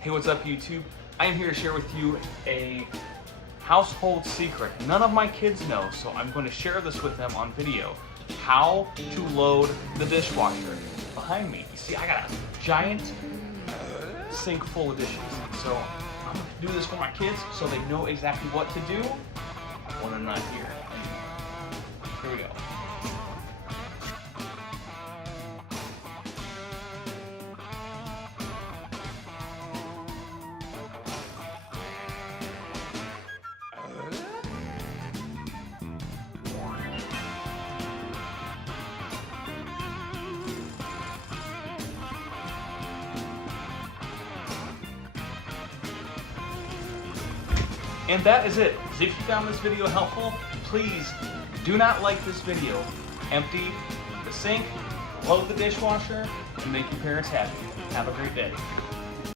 Hey, what's up YouTube? I am here to share with you a household secret none of my kids know, so I'm going to share this with them on video. How to load the dishwasher. Behind me, you see I got a giant sink full of dishes. So I'm going to do this for my kids so they know exactly what to do when I'm not here. Here we go. And that is it. If you found this video helpful, please do not like this video. Empty the sink, load the dishwasher, and make your parents happy. Have a great day.